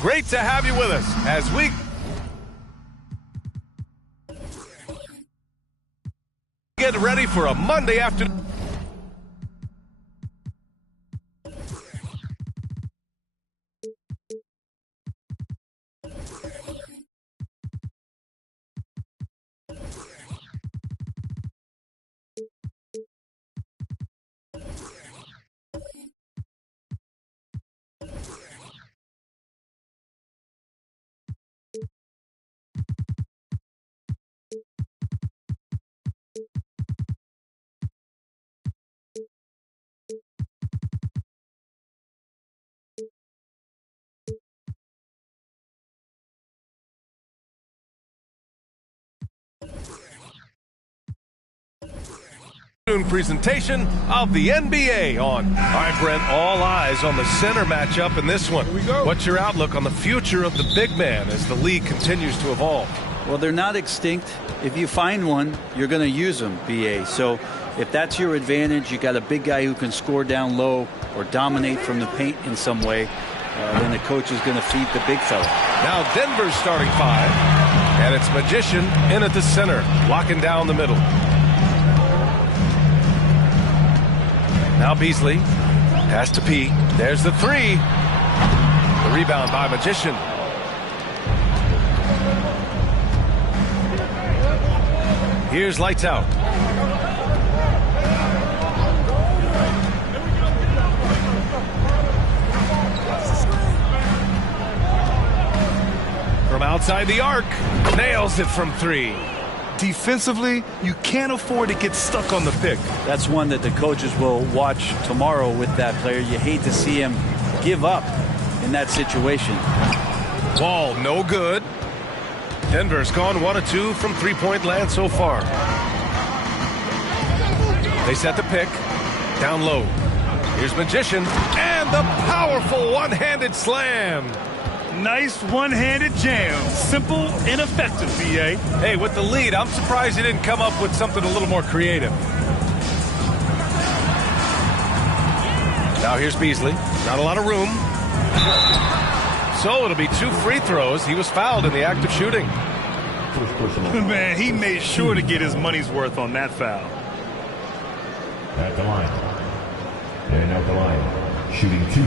Great to have you with us as we get ready for a Monday afternoon. Presentation of the NBA on. All right, Brent, all eyes on the center matchup in this one. Here we go. What's your outlook on the future of the big man as the league continues to evolve? Well, they're not extinct. If you find one, you're going to use them, BA. So if that's your advantage, you got a big guy who can score down low or dominate from the paint in some way, then the coach is going to feed the big fella. Now Denver's starting five, and it's Magician in at the center, locking down the middle. Now Beasley, pass to P. There's the three. The rebound by Magician. Here's lights out. From outside the arc, nails it from three. Defensively, you can't afford to get stuck on the pick. That's one that the coaches will watch tomorrow with that player. You hate to see him give up in that situation. Ball no good. Denver's gone 1 of 2 from three-point land so far. They set the pick. Down low. Here's Magician. And the powerful one-handed slam. Nice one-handed jam. Simple and effective, BA. Hey, with the lead, I'm surprised he didn't come up with something a little more creative. Now here's Beasley. Not a lot of room. So it'll be 2 free throws. He was fouled in the act of shooting. Man, he made sure to get his money's worth on that foul. At the line. And at the line. Shooting 2.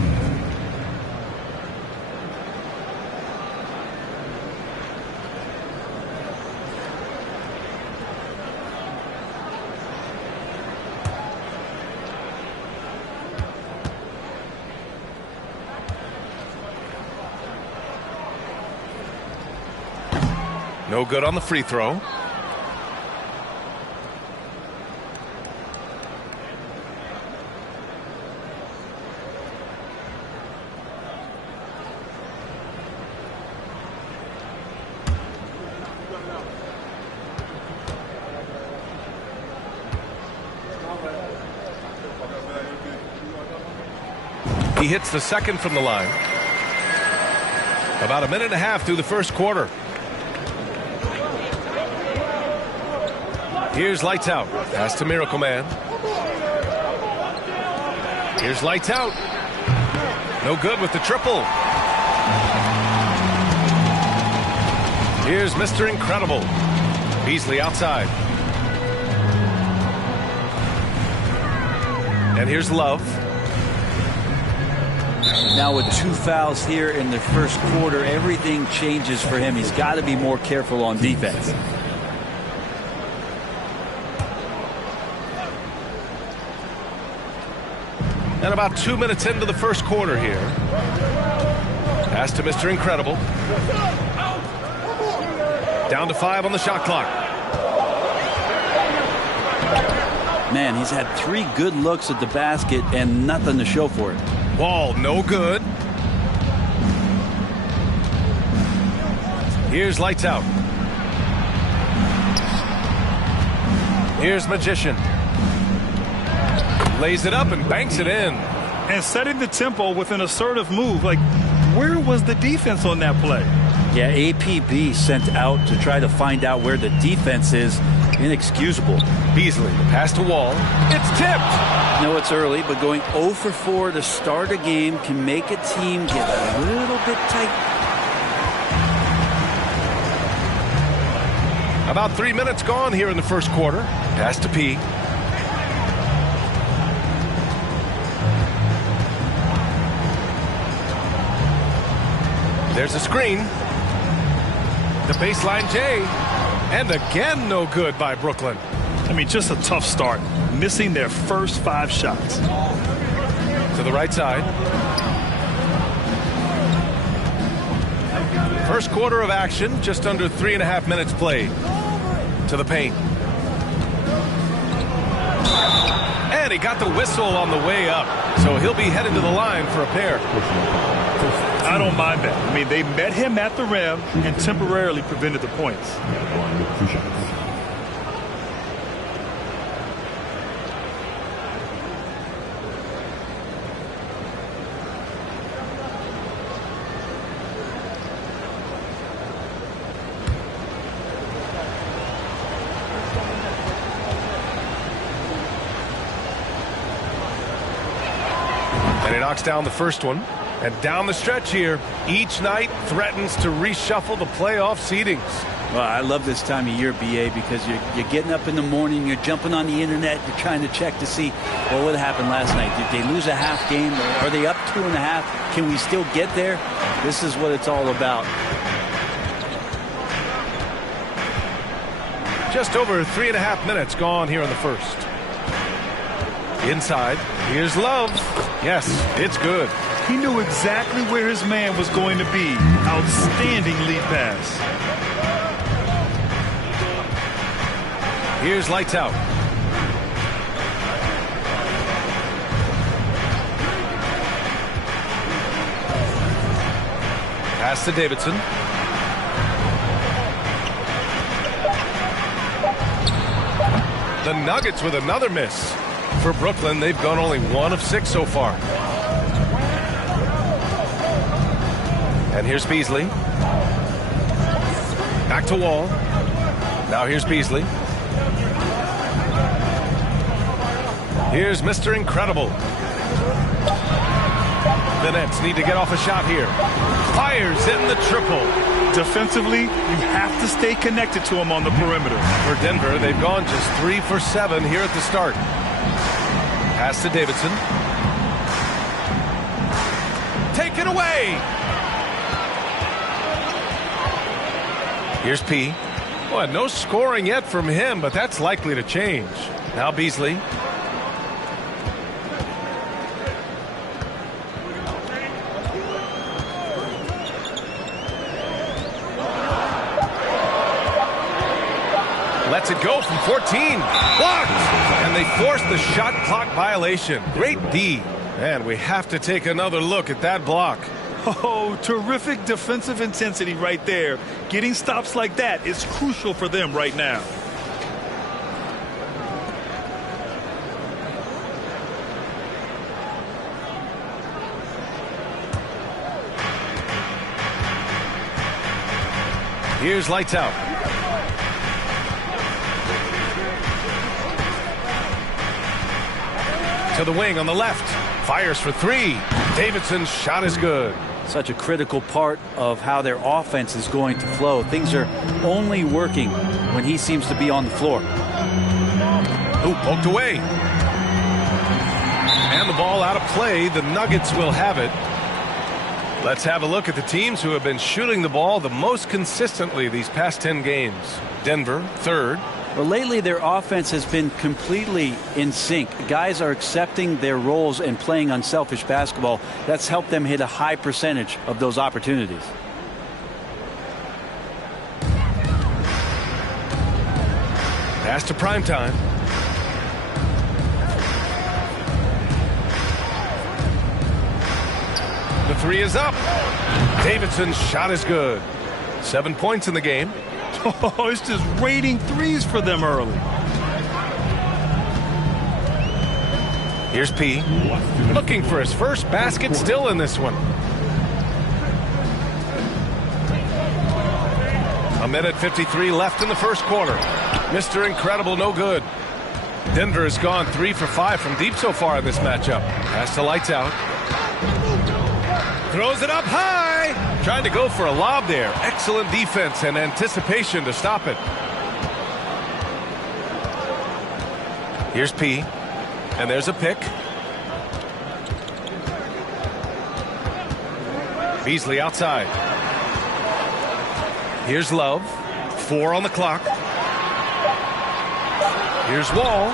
No good on the free throw. He hits the second from the line. About a minute and a half through the first quarter. Here's lights out. Pass to Miracle Man. Here's lights out. No good with the triple. Here's Mr. Incredible. Beasley outside. And here's Love. Now with 2 fouls here in the first quarter, everything changes for him. He's got to be more careful on defense. And about 2 minutes into the first quarter here. Pass to Mr. Incredible. Down to 5 on the shot clock. Man, he's had 3 good looks at the basket and nothing to show for it. Ball no good. Here's Lights Out. Here's Magician. Lays it up and banks it in. And setting the tempo with an assertive move. Like, where was the defense on that play? Yeah, APB sent out to try to find out where the defense is. Inexcusable. Beasley, the pass to Wall. It's tipped. I know it's early, but going 0 for 4 to start a game can make a team get a little bit tight. About 3 minutes gone here in the first quarter. Pass to P. There's a screen. The baseline J. And again, no good by Brooklyn. I mean, just a tough start. Missing their first 5 shots. To the right side. First quarter of action, just under 3.5 minutes played. To the paint. And he got the whistle on the way up. So he'll be headed to the line for a pair. I don't mind that. I mean, they met him at the rim and temporarily prevented the points. And he knocks down the first one. And down the stretch here, each night threatens to reshuffle the playoff seedings. Well, I love this time of year, BA, because you're getting up in the morning, you're jumping on the internet, you're trying to check to see, well, what happened last night? Did they lose a half game? Are they up 2.5? Can we still get there? This is what it's all about. Just over 3.5 minutes gone here in the first. Inside, here's Love. Yes, it's good. He knew exactly where his man was going to be. Outstanding lead pass. Here's Lights Out. Pass to Davidson. The Nuggets with another miss. For Brooklyn, they've gone only 1 of 6 so far. And here's Beasley. Back to Wall. Now here's Beasley. Here's Mr. Incredible. The Nets need to get off a shot here. Fires in the triple. Defensively, you have to stay connected to him on the perimeter. For Denver, they've gone just 3 for 7 here at the start. Pass to Davidson. Taken away. Here's P. Well, no scoring yet from him, but that's likely to change. Now Beasley. Lets it go from 14. Blocked! And they force the shot clock violation. Great D. And we have to take another look at that block. Oh, terrific defensive intensity right there. Getting stops like that is crucial for them right now. Here's Lights Out. To the wing on the left. Fires for 3. Davidson's shot is good. Such a critical part of how their offense is going to flow. Things are only working when he seems to be on the floor. Ooh, poked away. And the ball out of play. The Nuggets will have it. Let's have a look at the teams who have been shooting the ball the most consistently these past 10 games. Denver, third. Well, lately their offense has been completely in sync. Guys are accepting their roles and playing unselfish basketball. That's helped them hit a high percentage of those opportunities. Pass to primetime. The three is up. Davidson's shot is good. 7 points in the game. Oh, it's just raining threes for them early. Here's P. Looking for his first basket, still in this one. A minute 53 left in the first quarter. Mr. Incredible, no good. Denver has gone 3 for 5 from deep so far in this matchup. Pass to Lights Out. Throws it up high. Trying to go for a lob there. Excellent defense and anticipation to stop it. Here's P. And there's a pick. Beasley outside. Here's Love. 4 on the clock. Here's Wall.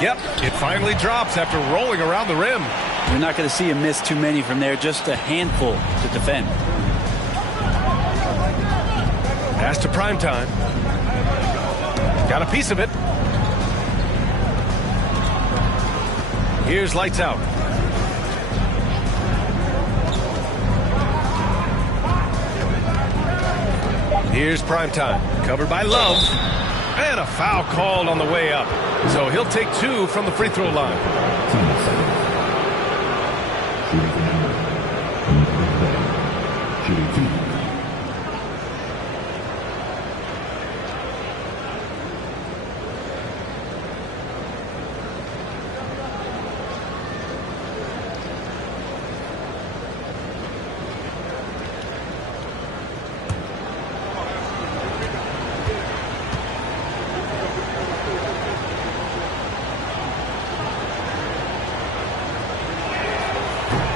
Yep, it finally drops after rolling around the rim. You're not going to see him miss too many from there, just a handful to defend. Pass to primetime. Got a piece of it. Here's Lights Out. Here's primetime. Covered by Love. And a foul called on the way up. So he'll take 2 from the free throw line. Shooting 2.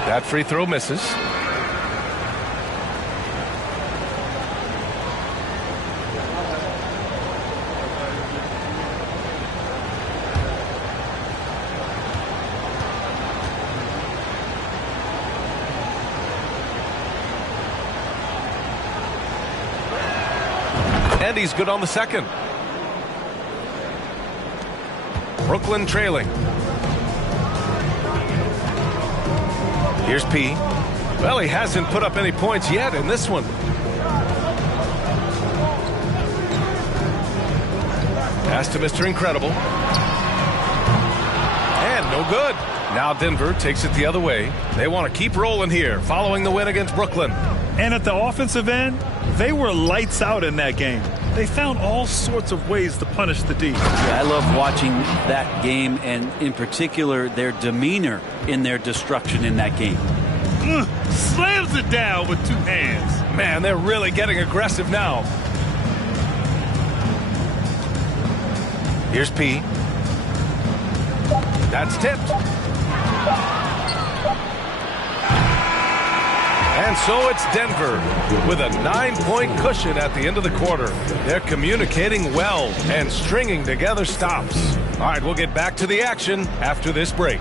That free throw misses. And he's good on the second. Brooklyn trailing. Here's P. Well, he hasn't put up any points yet in this one. Pass to Mr. Incredible. And no good. Now Denver takes it the other way. They want to keep rolling here following the win against Brooklyn. And at the offensive end, they were lights out in that game. They found all sorts of ways to punish the D. Yeah, I love watching that game, and in particular their demeanor in their destruction in that game. Slams it down with 2 hands. Man, they're really getting aggressive now. Here's P. That's tipped. And so it's Denver with a 9-point cushion at the end of the quarter. They're communicating well and stringing together stops. All right, we'll get back to the action after this break.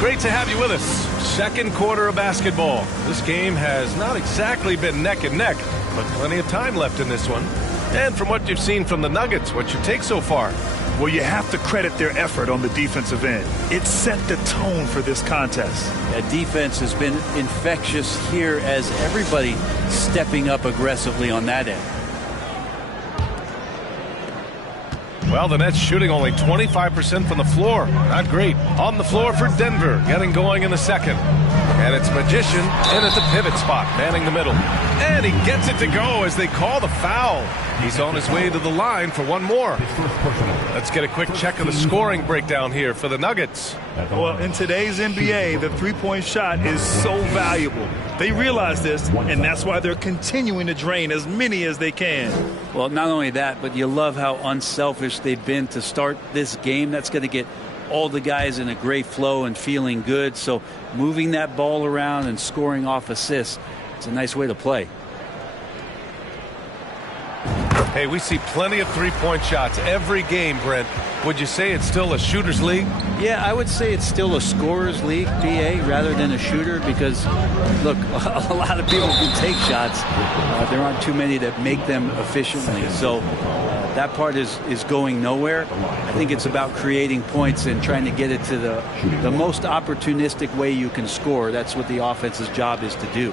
Great to have you with us. Second quarter of basketball. This game has not exactly been neck and neck, but plenty of time left in this one. And from what you've seen from the Nuggets, what's your take so far? Well, you have to credit their effort on the defensive end. It set the tone for this contest. That defense has been infectious here as everybody stepping up aggressively on that end. Well, the Nets shooting only 25% from the floor. Not great. On the floor for Denver, getting going in the second. And it's Magician in at the pivot spot, manning the middle. And he gets it to go as they call the foul. He's on his way to the line for one more. Let's get a quick check of the scoring breakdown here for the Nuggets. Well, in today's NBA, the three-point shot is so valuable. They realize this, and that's why they're continuing to drain as many as they can. Well, not only that, but you love how unselfish they've been to start this game. That's going to get all the guys in a great flow and feeling good. So moving that ball around and scoring off assists, it's a nice way to play. Hey, we see plenty of three-point shots every game, Brent. Would you say it's still a shooter's league? Yeah, I would say it's still a scorer's league, BA, rather than a shooter, because, look, a lot of people can take shots. There aren't too many that make them efficiently. So that part is going nowhere. I think it's about creating points and trying to get it to the most opportunistic way you can score. That's what the offense's job is to do.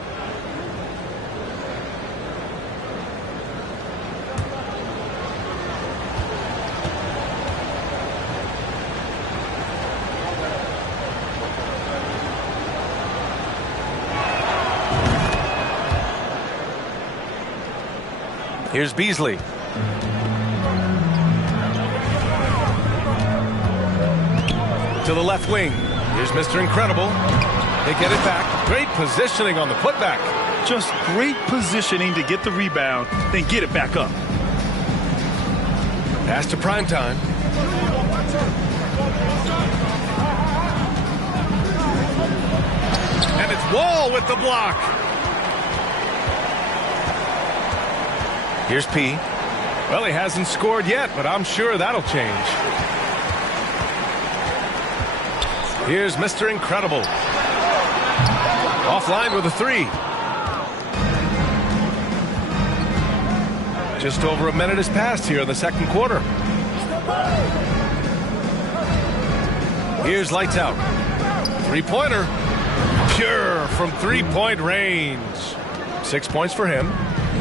Here's Beasley. To the left wing. Here's Mr. Incredible. They get it back. Great positioning on the putback. Just great positioning to get the rebound, then get it back up. Pass to Primetime. And it's Wall with the block. Here's P. Well, he hasn't scored yet, but I'm sure that'll change. Here's Mr. Incredible. Offline with a three. Just over a minute has passed here in the second quarter. Here's Lights Out. Three-pointer. Pure from three-point range. 6 points for him.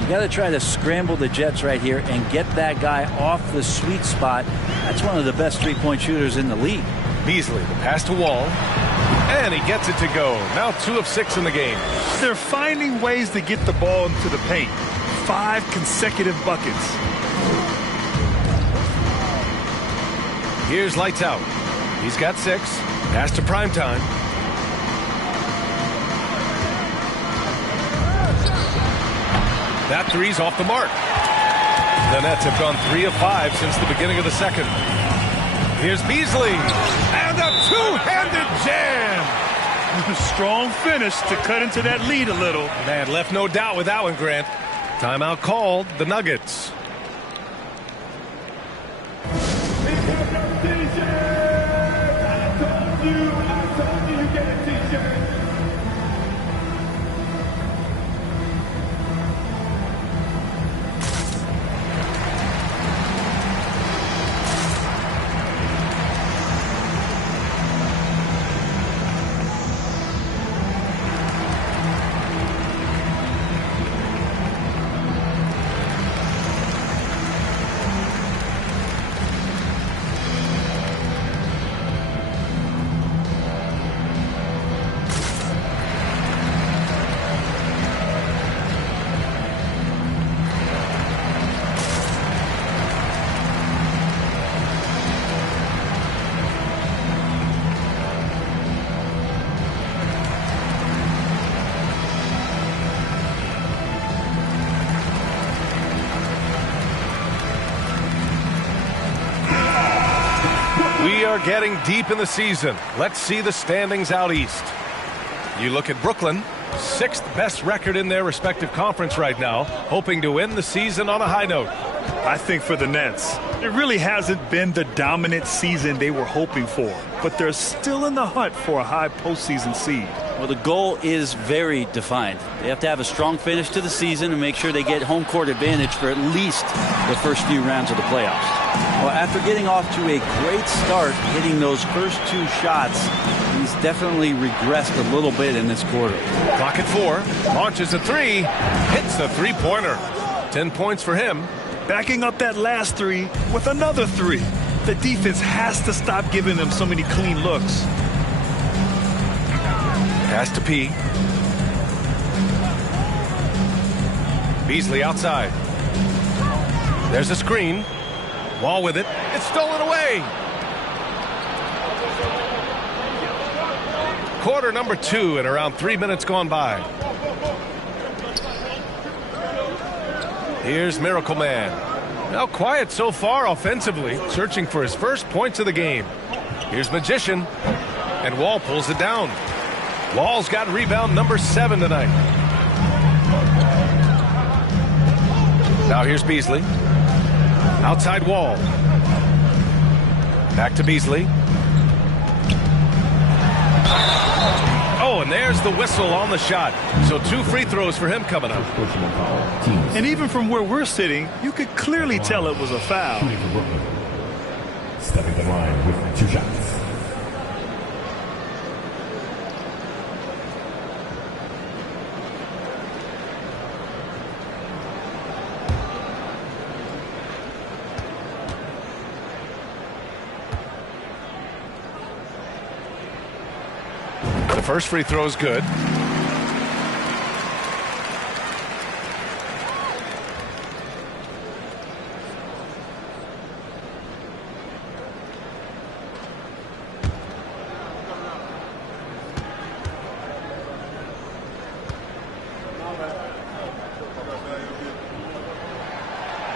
You got to try to scramble the Jets right here and get that guy off the sweet spot. That's one of the best three-point shooters in the league. Beasley, the pass to Wall. And he gets it to go. Now 2 of 6 in the game. They're finding ways to get the ball into the paint. 5 consecutive buckets. Here's Lights Out. He's got 6. Pass to Primetime. That three's off the mark. The Nets have gone 3 of 5 since the beginning of the second. Here's Beasley. And a two-handed jam. Strong finish to cut into that lead a little. Man, left no doubt with that one, Grant. Timeout called. The Nuggets. We are getting deep in the season. Let's see the standings out east. You look at Brooklyn, 6th best record in their respective conference right now, hoping to end the season on a high note. I think for the Nets, it really hasn't been the dominant season they were hoping for, but they're still in the hunt for a high postseason seed. Well, the goal is very defined. They have to have a strong finish to the season and make sure they get home court advantage for at least the first few rounds of the playoffs. Well, after getting off to a great start, hitting those first 2 shots, he's definitely regressed a little bit in this quarter. Clock at 4, launches a 3, hits a three-pointer. 10 points for him. Backing up that last 3 with another 3. The defense has to stop giving them so many clean looks. Pass to P. Beasley outside. There's a screen. Wall with it. It's stolen away. Quarter number 2 and around 3 minutes gone by. Here's Miracle Man. Now quiet so far offensively, searching for his first points of the game. Here's Magician, and Wall pulls it down. Wall's got rebound number 7 tonight. Now here's Beasley. Outside Wall. Back to Beasley. Oh, and there's the whistle on the shot. So 2 free throws for him coming up. And even from where we're sitting, you could clearly tell it was a foul. Stepping the line with 2 shots. The first free throw is good.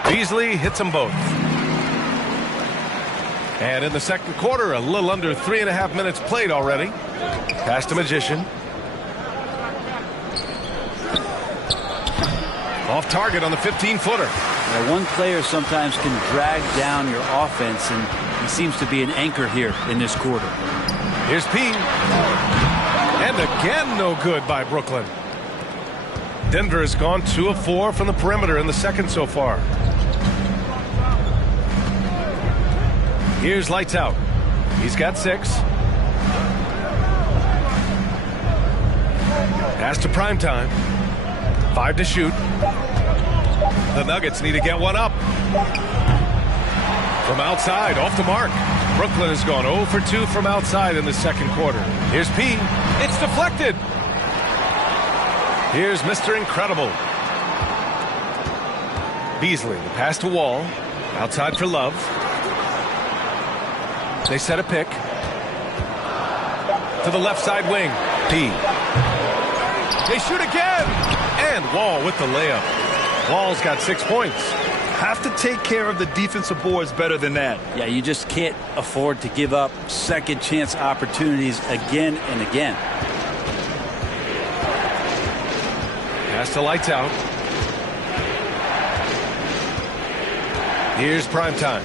Beasley hits them both. And in the second quarter, a little under 3.5 minutes played already. Pass to Magician. Off target on the 15-footer. Now, one player sometimes can drag down your offense, and he seems to be an anchor here in this quarter. Here's P. And again, no good by Brooklyn. Denver has gone 2 of 4 from the perimeter in the second so far. Here's Lights Out. He's got 6. Pass to Primetime. 5 to shoot. The Nuggets need to get one up. From outside, off the mark. Brooklyn has gone 0 for 2 from outside in the second quarter. Here's P. It's deflected. Here's Mr. Incredible. Beasley, the pass to Wall. Outside for Love. They set a pick. To the left side wing. P. They shoot again. And Wall with the layup. Wall's got 6 points. Have to take care of the defensive boards better than that. Yeah, you just can't afford to give up second chance opportunities again and again. Pass to Lights Out. Here's Primetime.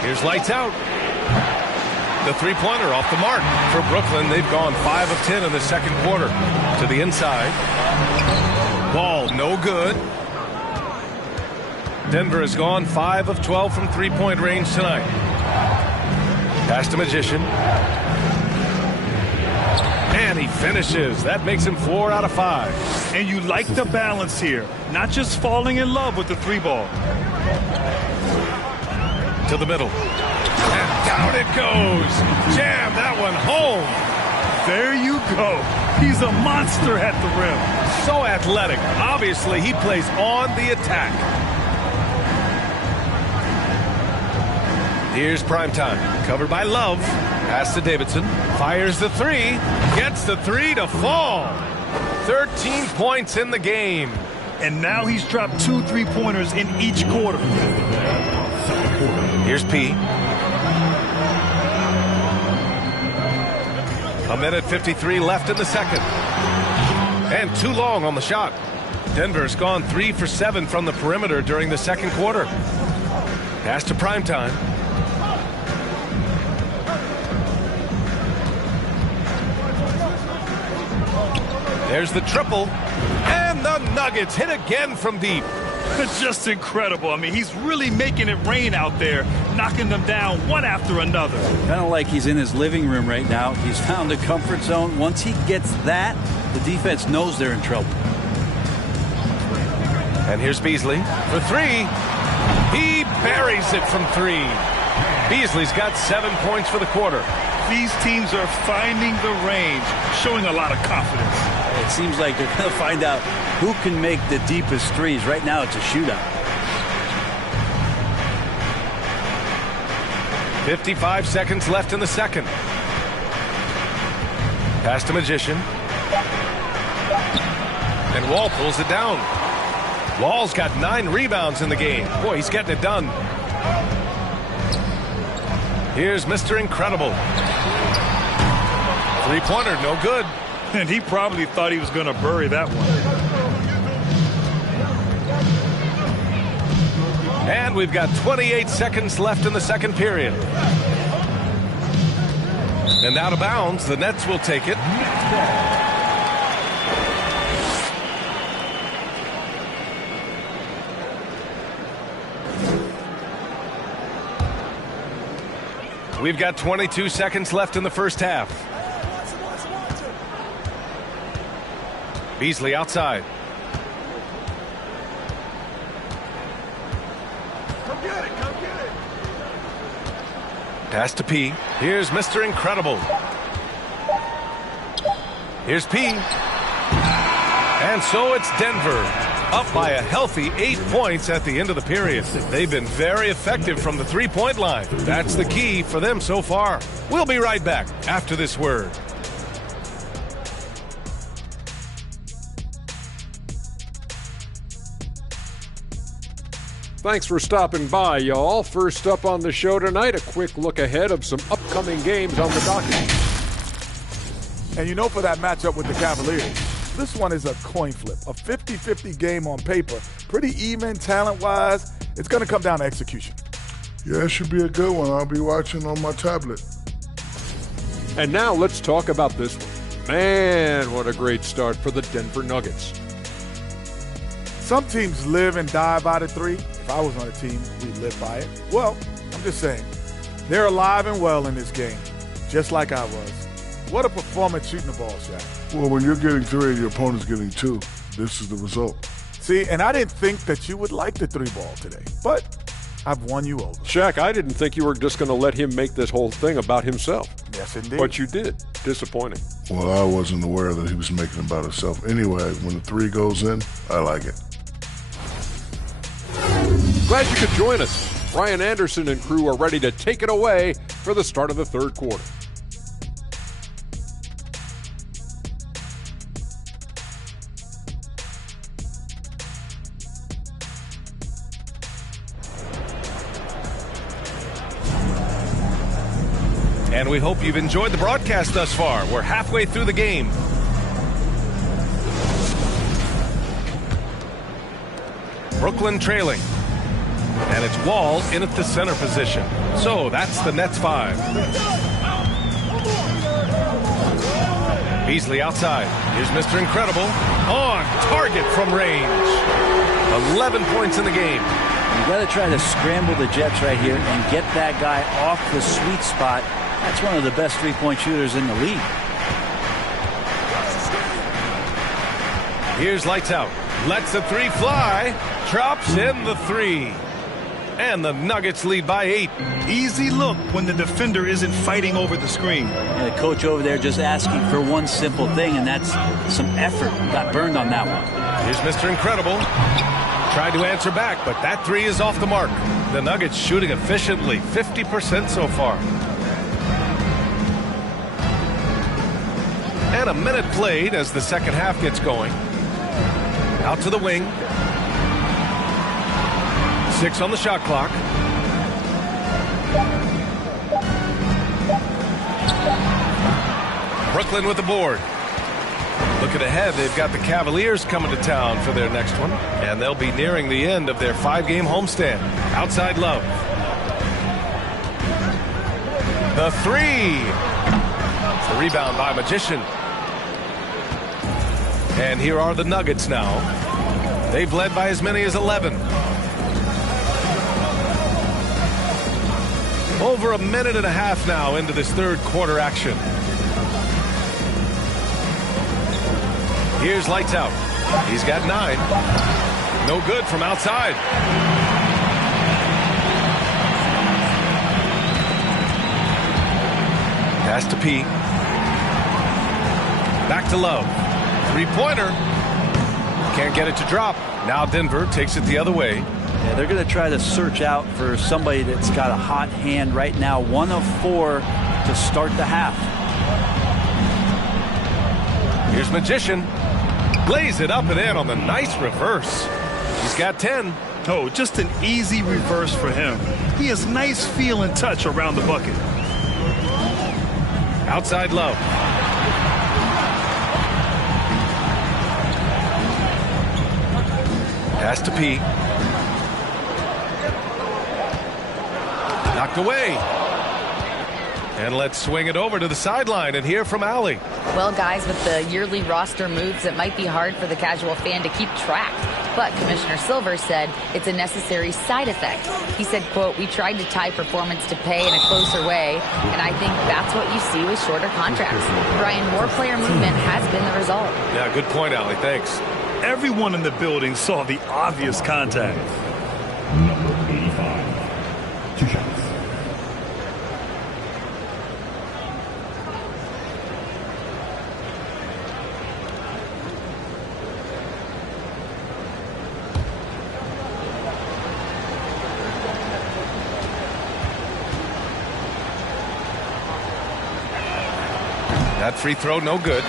Here's Lights Out. The three-pointer off the mark. For Brooklyn, they've gone 5 of 10 in the second quarter. To the inside. Ball no good. Denver has gone 5 of 12 from three-point range tonight. Pass to Magician. And he finishes. That makes him 4 out of 5. And you like the balance here. Not just falling in love with the 3-ball. To the middle. And down it goes. Jam that one home. There you go. He's a monster at the rim. So athletic. Obviously, he plays on the attack. Here's Primetime. Covered by Love. Pass to Davidson. Fires the 3. Gets the 3 to fall. 13 points in the game. And now he's dropped 2 3-pointers in each quarter. Here's P. A minute 53 left in the second. And too long on the shot. Denver's gone 3 for 7 from the perimeter during the second quarter. Pass to Primetime. There's the triple. And the Nuggets hit again from deep. It's just incredible. I mean, he's really making it rain out there, knocking them down one after another. Kind of like he's in his living room right now. He's found a comfort zone. Once he gets that, the defense knows they're in trouble. And here's Beasley for 3. He buries it from 3. Beasley's got 7 points for the quarter. These teams are finding the range, showing a lot of confidence. It seems like they're going to find out who can make the deepest threes. Right now, it's a shootout. 55 seconds left in the second. Pass to Magician. And Wall pulls it down. Wall's got 9 rebounds in the game. Boy, he's getting it done. Here's Mr. Incredible. Three-pointer, no good. And he probably thought he was going to bury that one. And we've got 28 seconds left in the second period. And out of bounds, the Nets will take it. We've got 22 seconds left in the first half. Beasley outside. Come get it, come get it. Pass to P. Here's Mr. Incredible. Here's P. And so it's Denver, up by a healthy 8 points at the end of the period. They've been very effective from the three-point line. That's the key for them so far. We'll be right back after this word. Thanks for stopping by, y'all. First up on the show tonight, a quick look ahead of some upcoming games on the docket. And you know, for that matchup with the Cavaliers, this one is a coin flip, a 50-50 game on paper. Pretty even talent-wise. It's going to come down to execution. Yeah, it should be a good one. I'll be watching on my tablet. And now let's talk about this one. Man, what a great start for the Denver Nuggets. Some teams live and die by the three. If I was on a team, we'd live by it. Well, I'm just saying, they're alive and well in this game, just like I was. What a performance shooting the ball, Shaq. Well, when you're getting 3 and your opponent's getting 2, this is the result. See, and I didn't think that you would like the 3-ball today, but I've won you over. Shaq, I didn't think you were just going to let him make this whole thing about himself. Yes, indeed. But you did. Disappointing. Well, I wasn't aware that he was making it about himself. Anyway, when the 3 goes in, I like it. Glad you could join us. Brian Anderson and crew are ready to take it away for the start of the third quarter. And we hope you've enjoyed the broadcast thus far. We're halfway through the game. Brooklyn trailing. And it's Wall in at the center position. So that's the Nets 5. Beasley outside. Here's Mr. Incredible. On target from range. 11 points in the game. You got to try to scramble the Jets right here and get that guy off the sweet spot. That's one of the best three-point shooters in the league. Here's lights out. Lets the 3 fly. Drops in the 3. And the Nuggets lead by 8. Easy look when the defender isn't fighting over the screen. And the coach over there just asking for one simple thing, and that's some effort. Got burned on that one. Here's Mr. Incredible. Tried to answer back, but that 3 is off the mark. The Nuggets shooting efficiently, 50% so far. And a minute played as the second half gets going. Out to the wing. 6 on the shot clock. Brooklyn with the board. Looking ahead, they've got the Cavaliers coming to town for their next one, and they'll be nearing the end of their 5-game homestand. Outside Love. The 3. The rebound by Magician. And here are the Nuggets now. They've led by as many as 11. Over a minute and a half now into this third quarter action. Here's lights out. He's got 9. No good from outside. Pass to P. Back to Love. Three-pointer. Can't get it to drop. Now Denver takes it the other way. Yeah, they're going to try to search out for somebody that's got a hot hand right now. 1 of 4 to start the half. Here's Magician. Lays it up and in on the nice reverse. He's got 10. Oh, just an easy reverse for him. He has nice feel and touch around the bucket. Outside Love. Pass to P. Knocked away. And let's swing it over to the sideline and hear from Allie. Well, guys, with the yearly roster moves, it might be hard for the casual fan to keep track. But Commissioner Silver said it's a necessary side effect. He said, quote, "We tried to tie performance to pay in a closer way, and I think that's what you see with shorter contracts." Brian, more player movement has been the result. Yeah, good point, Allie. Thanks. Everyone in the building saw the obvious contact. Number 85. 2 shots. That free throw, no good.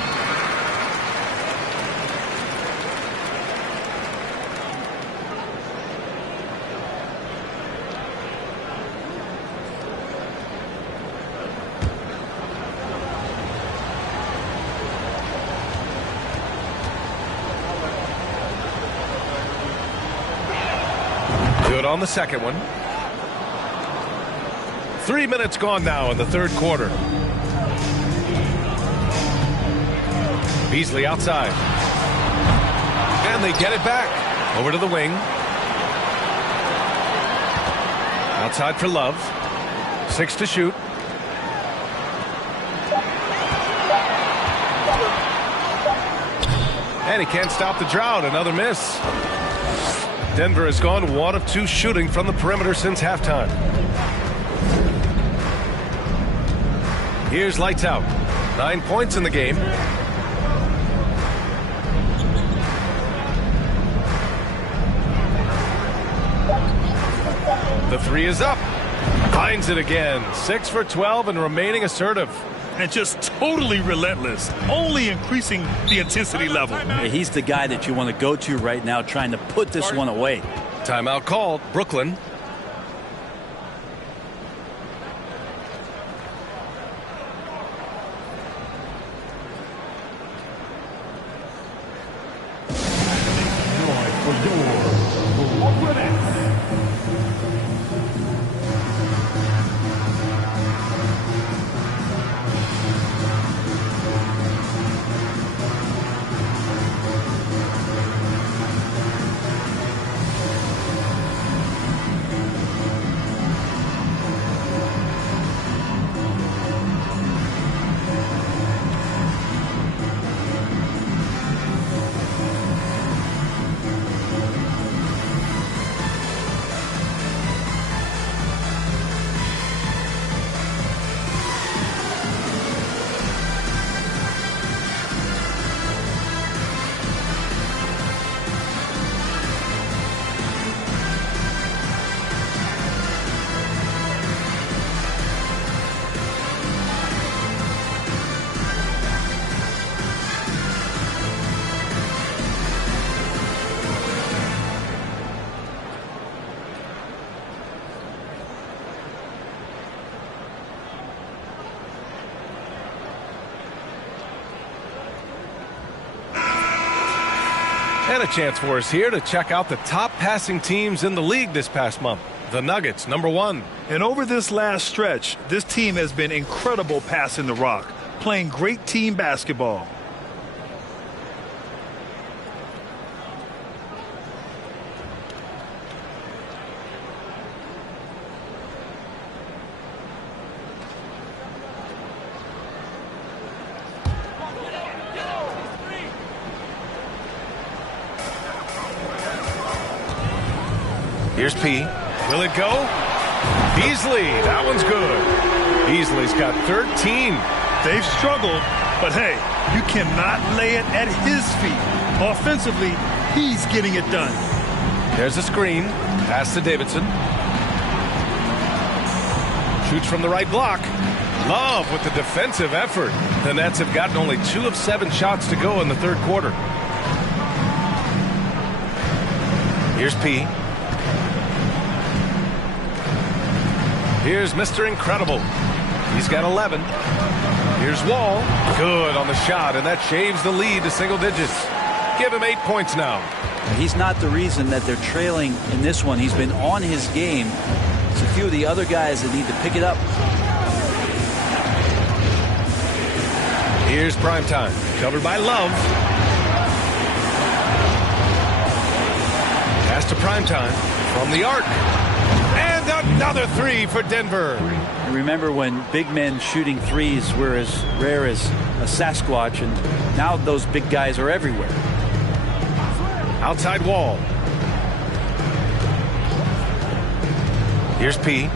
Good on the second one. 3 minutes gone now in the third quarter. Beasley outside. And they get it back. Over to the wing. Outside for Love. 6 to shoot. And he can't stop the drought. Another miss. Denver has gone 1 of 2 shooting from the perimeter since halftime. Here's lights out. 9 points in the game. The three is up. Finds it again. 6 for 12 and remaining assertive. And just totally relentless, only increasing the intensity level. Yeah, he's the guy that you want to go to right now, trying to put this one away. Timeout called. Brooklyn. And a chance for us here to check out the top passing teams in the league this past month. The Nuggets, number 1. And over this last stretch, this team has been incredible passing the rock, playing great team basketball. Here's P. Will it go? Beasley. That one's good. Beasley's got 13. They've struggled, but hey, you cannot lay it at his feet. Offensively, he's getting it done. There's a screen. Pass to Davidson. Shoots from the right block. Love with the defensive effort. The Nets have gotten only 2 of 7 shots to go in the third quarter. Here's P. Here's Mr. Incredible. He's got 11. Here's Wall. Good on the shot, and that shaves the lead to single digits. Give him 8 points now. He's not the reason that they're trailing in this one. He's been on his game. It's a few of the other guys that need to pick it up. Here's Primetime, covered by Love. Pass to Primetime from the arc. And another 3 for Denver. And remember when big men shooting threes were as rare as a Sasquatch, and now those big guys are everywhere. Outside Wall. Here's P.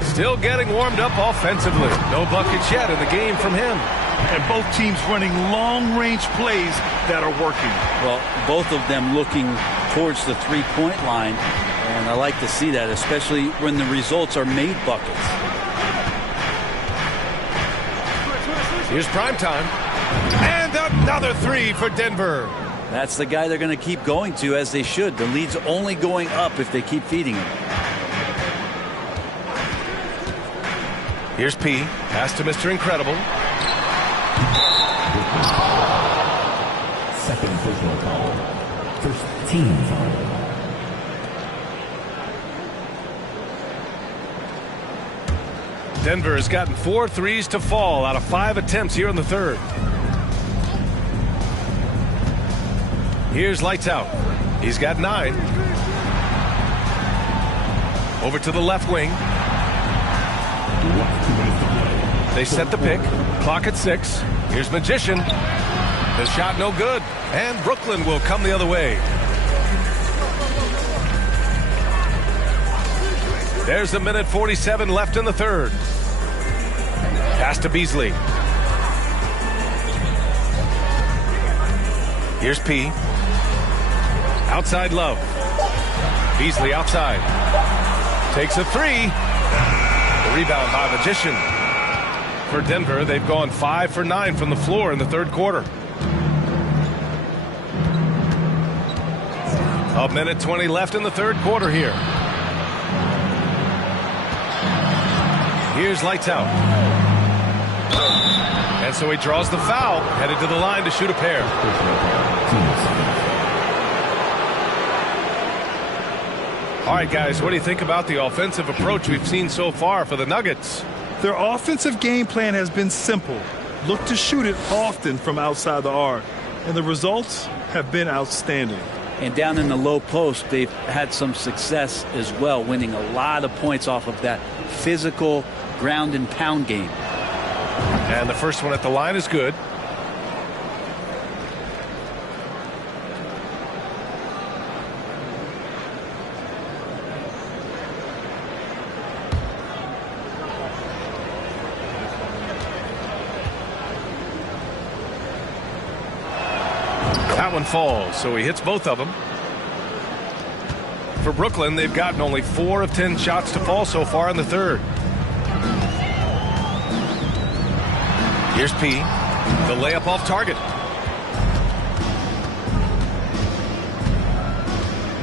Still getting warmed up offensively. No buckets yet in the game from him. And both teams running long-range plays that are working. Well, both of them looking towards the three-point line, and I like to see that, especially when the results are made buckets. Here's Primetime. And another 3 for Denver. That's the guy they're going to keep going to, as they should. The lead's only going up if they keep feeding him. Here's P. Pass to Mr. Incredible. Second personal foul. First team foul. Denver has gotten 4 threes to fall out of 5 attempts here in the third. Here's Lights Out. He's got 9. Over to the left wing. They set the pick. Clock at 6. Here's Magician. The shot no good. And Brooklyn will come the other way. There's 1:47 left in the third. Pass to Beasley. Here's P. Outside Love. Beasley outside. Takes a 3. The rebound by Magician. For Denver, they've gone 5 for 9 from the floor in the third quarter. 1:20 left in the third quarter here. Here's Lights Out. And so he draws the foul, headed to the line to shoot a pair. All right, guys, what do you think about the offensive approach we've seen so far for the Nuggets? Their offensive game plan has been simple. Look to shoot it often from outside the arc. And the results have been outstanding. And down in the low post, they've had some success as well, winning a lot of points off of that physical ground and pound game. And the first one at the line is good. That one falls, so he hits both of them. For Brooklyn, they've gotten only 4 of 10 shots to fall so far in the third. Here's P. The layup off target.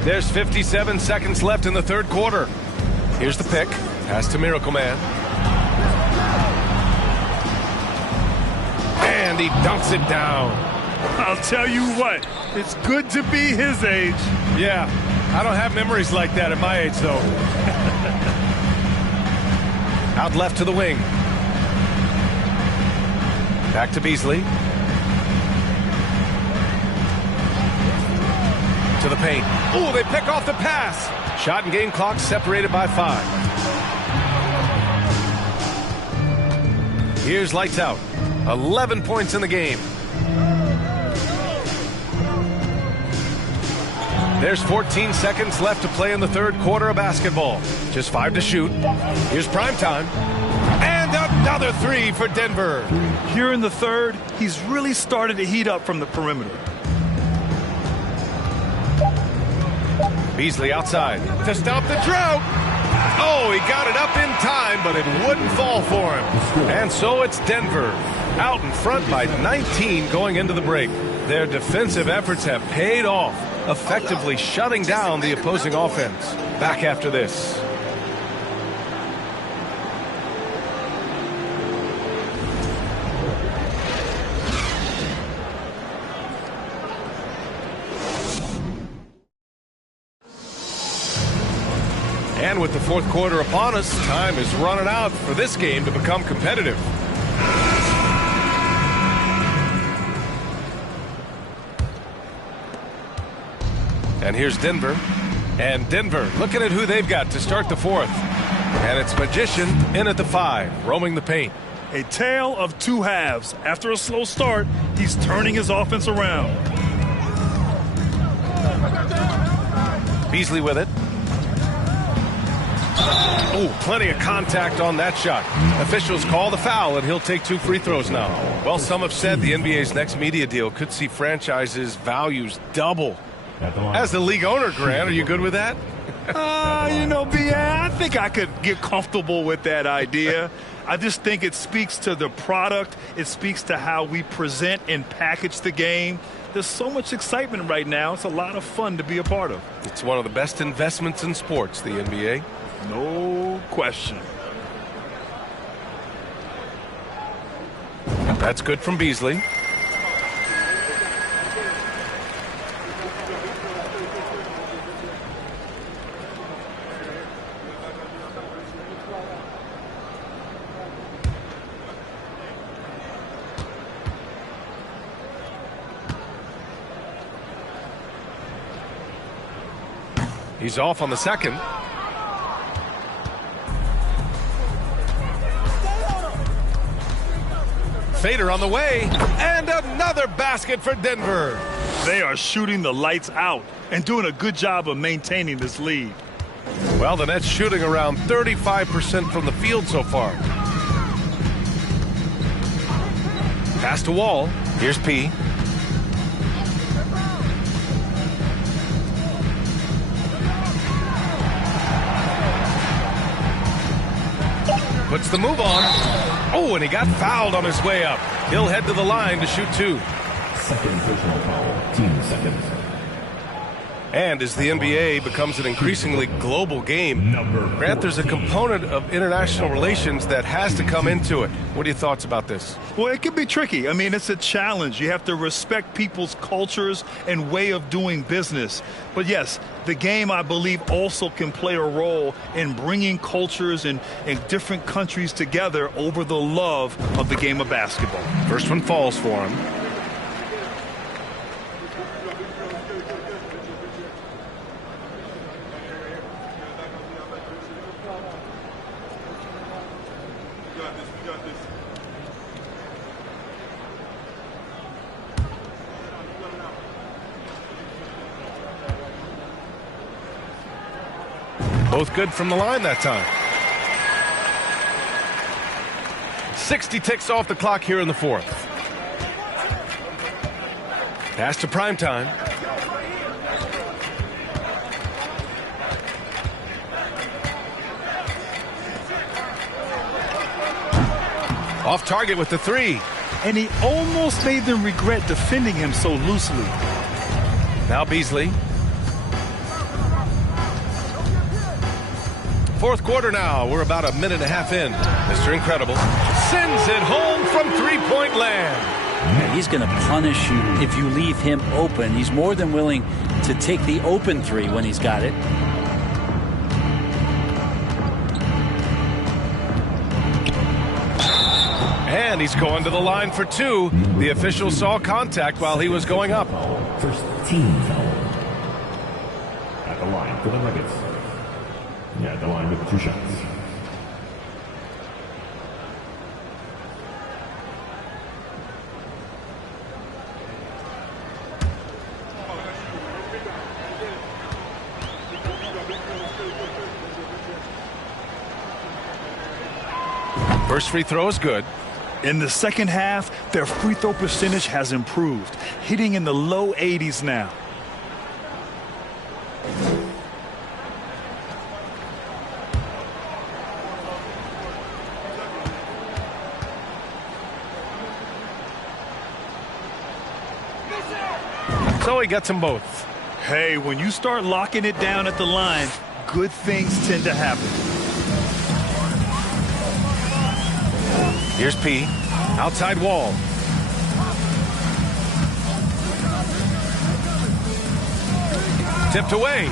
There's 57 seconds left in the third quarter. Here's the pick. Pass to Miracle Man. And he dunks it down. I'll tell you what, it's good to be his age. Yeah, I don't have memories like that at my age, though. Out left to the wing. Back to Beasley. To the paint. Oh, they pick off the pass. Shot and game clock separated by 5. Here's Lights Out. 11 points in the game. There's 14 seconds left to play in the third quarter of basketball. Just 5 to shoot. Here's Primetime. And another three for Denver. Here in the third, he's really started to heat up from the perimeter. Beasley outside to stop the drought. Oh, he got it up in time, but it wouldn't fall for him. And so it's Denver out in front by 19 going into the break. Their defensive efforts have paid off, effectively shutting down the opposing offense. Back after this. And with the fourth quarter upon us, time is running out for this game to become competitive. And here's Denver. And Denver looking at who they've got to start the fourth. And it's Magician in at the 5, roaming the paint. A tale of two halves. After a slow start, he's turning his offense around. Beasley with it. Oh, plenty of contact on that shot. Officials call the foul, and he'll take 2 free throws now. Well, some have said the NBA's next media deal could see franchises' values double. As the league owner, Grant, are you good with that? You know, I think I could get comfortable with that idea. I just think it speaks to the product. It speaks to how we present and package the game. There's so much excitement right now. It's a lot of fun to be a part of. It's one of the best investments in sports, the NBA. No question. That's good from Beasley. He's off on the second. Fader on the way, and another basket for Denver. They are shooting the lights out and doing a good job of maintaining this lead. Well, the Nets shooting around 35% from the field so far. Pass to Wall. Here's P. Puts the move on. Oh, and he got fouled on his way up. He'll head to the line to shoot 2. Second personal foul, team seconds. And as the NBA becomes an increasingly global game, Grant, there's a component of international relations that has to come into it. What are your thoughts about this? Well, it can be tricky. I mean, it's a challenge. You have to respect people's cultures and way of doing business. But yes, the game, I believe, also can play a role in bringing cultures and different countries together over the love of the game of basketball. First one falls for him. Both good from the line that time. 60 ticks off the clock here in the fourth. Pass to Primetime. Off target with the 3. And he almost made them regret defending him so loosely. Now Beasley. Fourth quarter now. We're about a minute and a half in. Mr. Incredible sends it home from three-point land. Yeah, he's going to punish you if you leave him open. He's more than willing to take the open 3 when he's got it. And he's going to the line for 2. The official saw contact while he was going up. First team foul. At the line for the Nuggets. Yeah, the line with 2 shots. First free throw is good. In the second half, their free throw percentage has improved, hitting in the low 80s now. So he gets them both. Hey, when you start locking it down at the line, good things tend to happen. Here's P. Outside wall. Tipped away.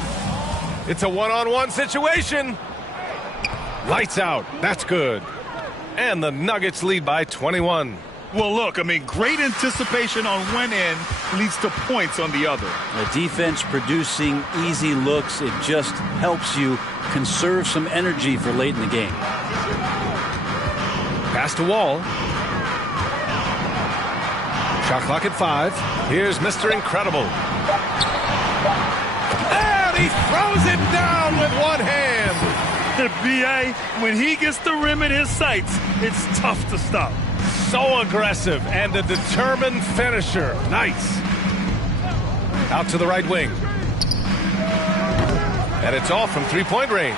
It's a one-on-one situation. Lights out. That's good. And the Nuggets lead by 21. Well, look, I mean, great anticipation on one end leads to points on the other. The defense producing easy looks. It just helps you conserve some energy for late in the game. Pass to Wall. Shot clock at 5. Here's Mr. Incredible. And he throws it down with one hand. The B.A., when he gets the rim in his sights, it's tough to stop. So aggressive and a determined finisher. Nice. Out to the right wing. And it's all from three-point range.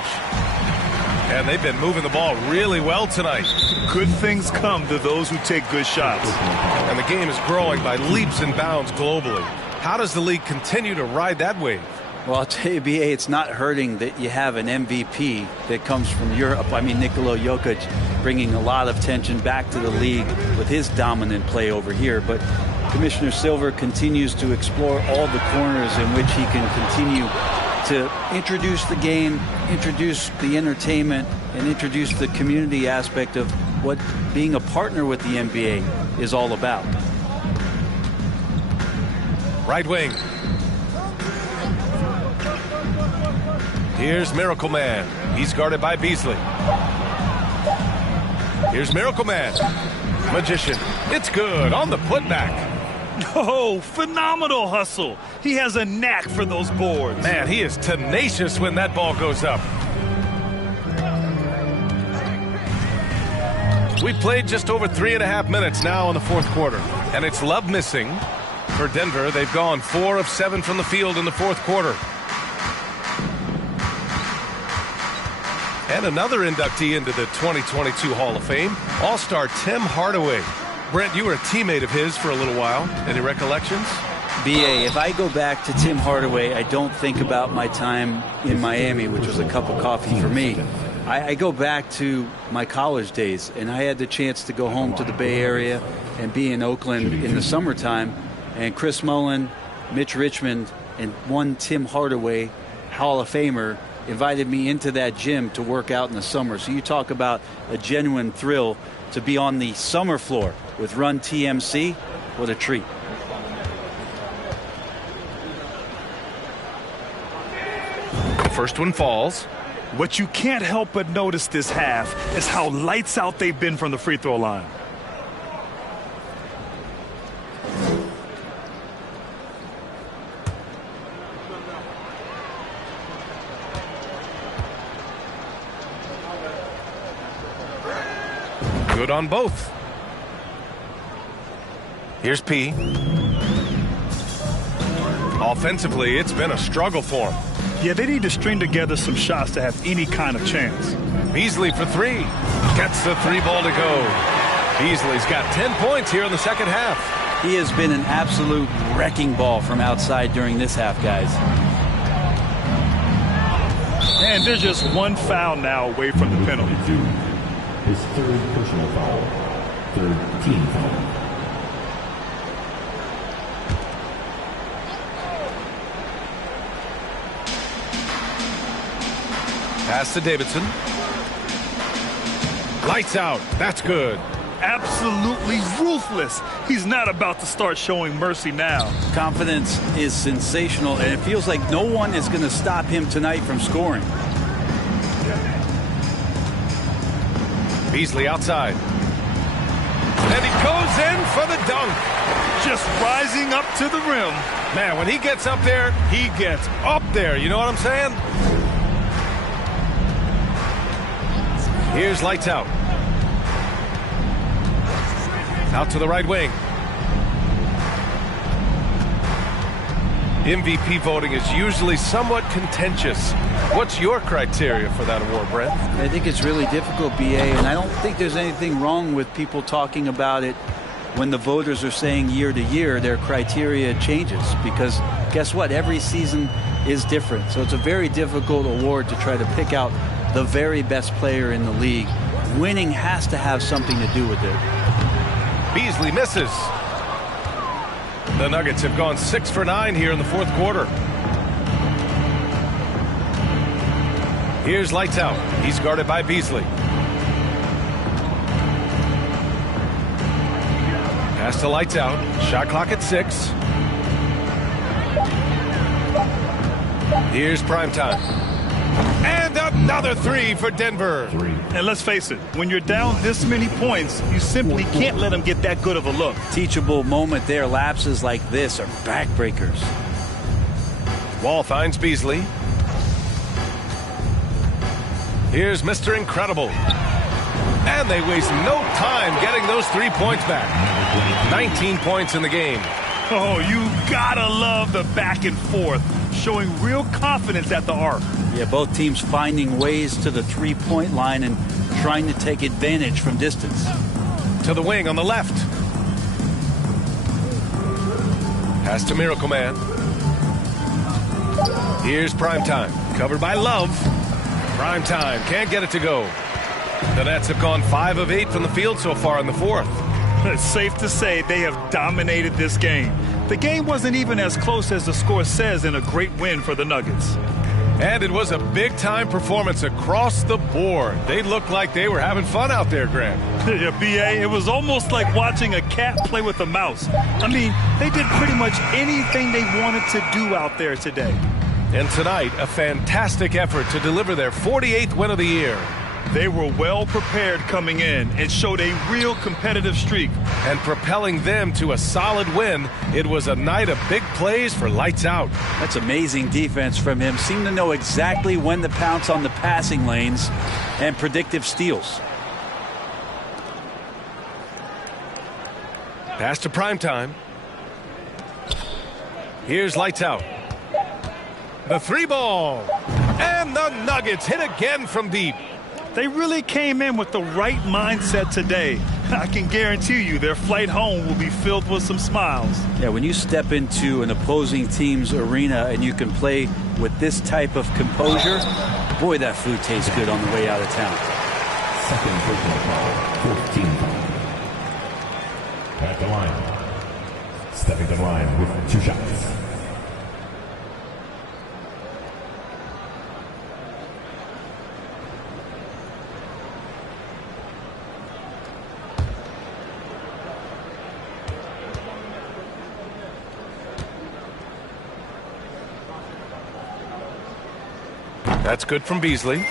And they've been moving the ball really well tonight. Good things come to those who take good shots. And the game is growing by leaps and bounds globally. How does the league continue to ride that wave? Well, I'll tell you, B.A., it's not hurting that you have an MVP that comes from Europe. I mean, Nikola Jokic bringing a lot of tension back to the league with his dominant play over here. But Commissioner Silver continues to explore all the corners in which he can continue to introduce the game, introduce the entertainment, and introduce the community aspect of what being a partner with the NBA is all about. Right wing. Here's Miracle Man. He's guarded by Beasley. Here's Miracle Man. Magician. It's good on the putback. Oh, phenomenal hustle. He has a knack for those boards. Man, he is tenacious when that ball goes up. We played just over 3.5 minutes now in the fourth quarter. And it's love missing for Denver. They've gone 4 of 7 from the field in the fourth quarter. And another inductee into the 2022 Hall of Fame, All-Star Tim Hardaway. Brent, you were a teammate of his for a little while. Any recollections? B.A., if I go back to Tim Hardaway, I don't think about my time in Miami, which was a cup of coffee for me. I go back to my college days, and I had the chance to go home to the Bay Area and be in Oakland in the summertime. And Chris Mullin, Mitch Richmond, and one Tim Hardaway, Hall of Famer, invited me into that gym to work out in the summer. So you talk about a genuine thrill to be on the summer floor with Run TMC. What a treat. First one falls. What you can't help but notice this half is how lights out they've been from the free throw line. Good on both. Here's P. Offensively, it's been a struggle for him. Yeah, they need to string together some shots to have any kind of chance. Beasley for 3. Gets the 3 ball to go. Beasley's got 10 points here in the second half. He has been an absolute wrecking ball from outside during this half, guys. And there's just one foul now away from the penalty. His third personal foul. Third team foul. Pass to Davidson. Lights out. That's good. Absolutely ruthless. He's not about to start showing mercy now. Confidence is sensational, and it feels like no one is going to stop him tonight from scoring. Beasley outside. And he goes in for the dunk. Just rising up to the rim. Man, when he gets up there, he gets up there. You know what I'm saying? Here's lights out. Out to the right wing. MVP voting is usually somewhat contentious. What's your criteria for that award, Brent? I think it's really difficult, BA, and I don't think there's anything wrong with people talking about it when the voters are saying year to year their criteria changes, because guess what? Every season is different. So it's a very difficult award to try to pick out the very best player in the league. Winning has to have something to do with it. Beasley misses. The Nuggets have gone 6 for 9 here in the fourth quarter. Here's Lights Out. He's guarded by Beasley. Pass to Lights Out. Shot clock at 6. Here's Primetime. And another 3 for Denver. And let's face it, when you're down this many points, you simply can't let them get that good of a look. Teachable moment there. Lapses like this are backbreakers. Wall finds Beasley. Here's Mr. Incredible. And they waste no time getting those 3 points back. 19 points in the game. Oh, you gotta love the back and forth, showing real confidence at the arc. Yeah, both teams finding ways to the three-point line and trying to take advantage from distance. To the wing on the left. Pass to Miracle Man. Here's Primetime. Covered by Love. Primetime can't get it to go. The Nets have gone 5 of 8 from the field so far in the fourth. It's safe to say they have dominated this game. The game wasn't even as close as the score says in a great win for the Nuggets. And it was a big-time performance across the board. They looked like they were having fun out there, Grant. Yeah, B.A., it was almost like watching a cat play with a mouse. I mean, they did pretty much anything they wanted to do out there today. And tonight, a fantastic effort to deliver their 48th win of the year. They were well prepared coming in and showed a real competitive streak. And propelling them to a solid win, it was a night of big plays for Lights Out. That's amazing defense from him. Seemed to know exactly when to pounce on the passing lanes and predictive steals. Pass to Primetime. Here's Lights Out. The 3-ball. And the Nuggets hit again from deep. They really came in with the right mindset today. I can guarantee you their flight home will be filled with some smiles. Yeah, when you step into an opposing team's arena and you can play with this type of composure, boy, that food tastes good on the way out of town. Second personal foul, 14. At the line. Stepping to the line with 2 shots. That's good from Beasley.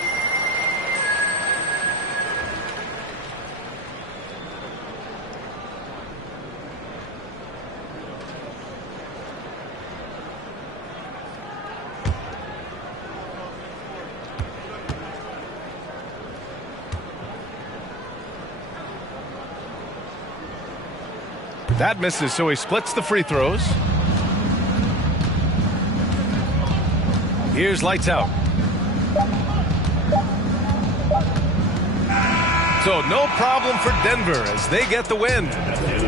That misses, so he splits the free throws. Here's Lights Out. So no problem for Denver as they get the win.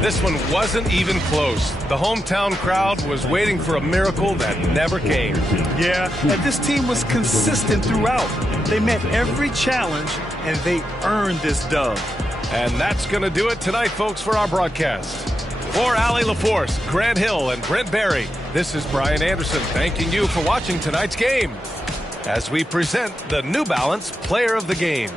This one wasn't even close. The hometown crowd was waiting for a miracle that never came. Yeah, and this team was consistent throughout. They met every challenge, and they earned this dub. And that's going to do it tonight, folks, for our broadcast. For Allie LaForce, Grant Hill, and Brent Barry, this is Brian Anderson thanking you for watching tonight's game as we present the New Balance Player of the Game.